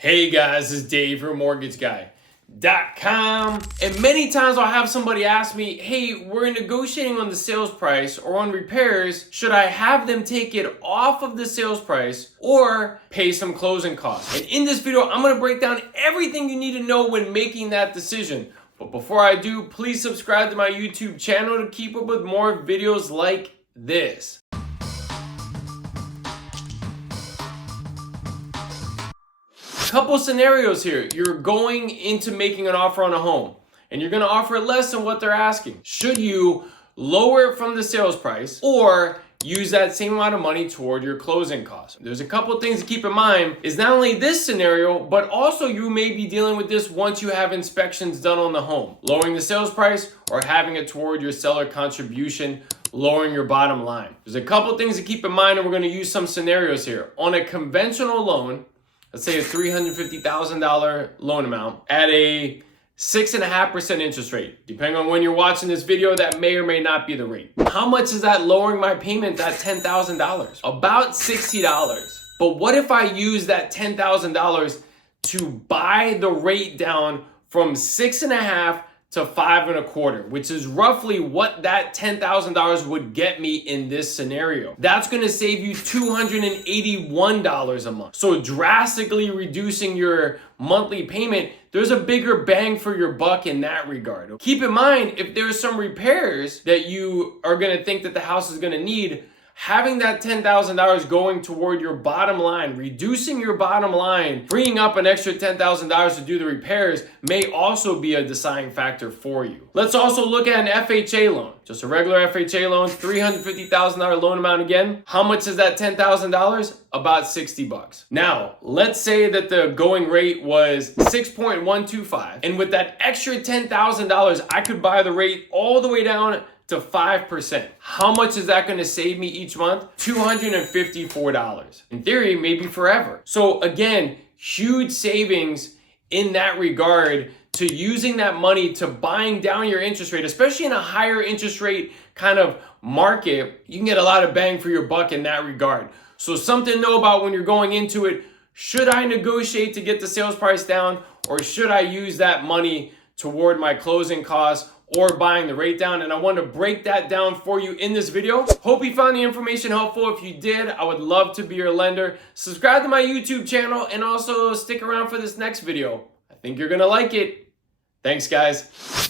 Hey guys, this is Dave from MortgageGuy.com. And many times I'll have somebody ask me, hey, we're negotiating on the sales price or on repairs. Should I have them take it off of the sales price or pay some closing costs? And in this video, I'm gonna break down everything you need to know when making that decision. But before I do, please subscribe to my YouTube channel to keep up with more videos like this. Couple scenarios here. You're going into making an offer on a home and you're going to offer less than what they're asking. Should you lower it from the sales price or use that same amount of money toward your closing costs? There's a couple things to keep in mind is not only this scenario, but also you may be dealing with this once you have inspections done on the home. Lowering the sales price or having it toward your seller contribution, lowering your bottom line. There's a couple things to keep in mind and we're going to use some scenarios here. On a conventional loan, let's say a $350,000 loan amount at a 6.5% interest rate. Depending on when you're watching this video, that may or may not be the rate. How much is that lowering my payment at $10,000? About $60. But what if I use that $10,000 to buy the rate down from 6.5 to 5.25, which is roughly what that $10,000 would get me in this scenario. That's gonna save you $281 a month. So drastically reducing your monthly payment, there's a bigger bang for your buck in that regard. Keep in mind, if there's some repairs that you are gonna think that the house is gonna need, having that $10,000 going toward your bottom line, reducing your bottom line, freeing up an extra $10,000 to do the repairs may also be a deciding factor for you. Let's also look at an FHA loan. Just a regular FHA loan, $350,000 loan amount again. How much is that $10,000? About 60 bucks. Now, let's say that the going rate was 6.125. And with that extra $10,000, I could buy the rate all the way down to 5%. How much is that gonna save me each month? $254. In theory, maybe forever. So again, huge savings in that regard to using that money to buying down your interest rate, especially in a higher interest rate kind of market. You can get a lot of bang for your buck in that regard. So something to know about when you're going into it. Should I negotiate to get the sales price down, or should I use that money toward my closing costs or buying the rate down? And I want to break that down for you in this video. Hope you found the information helpful. If you did, I would love to be your lender. Subscribe to my YouTube channel and also stick around for this next video. I think you're gonna like it. Thanks, guys.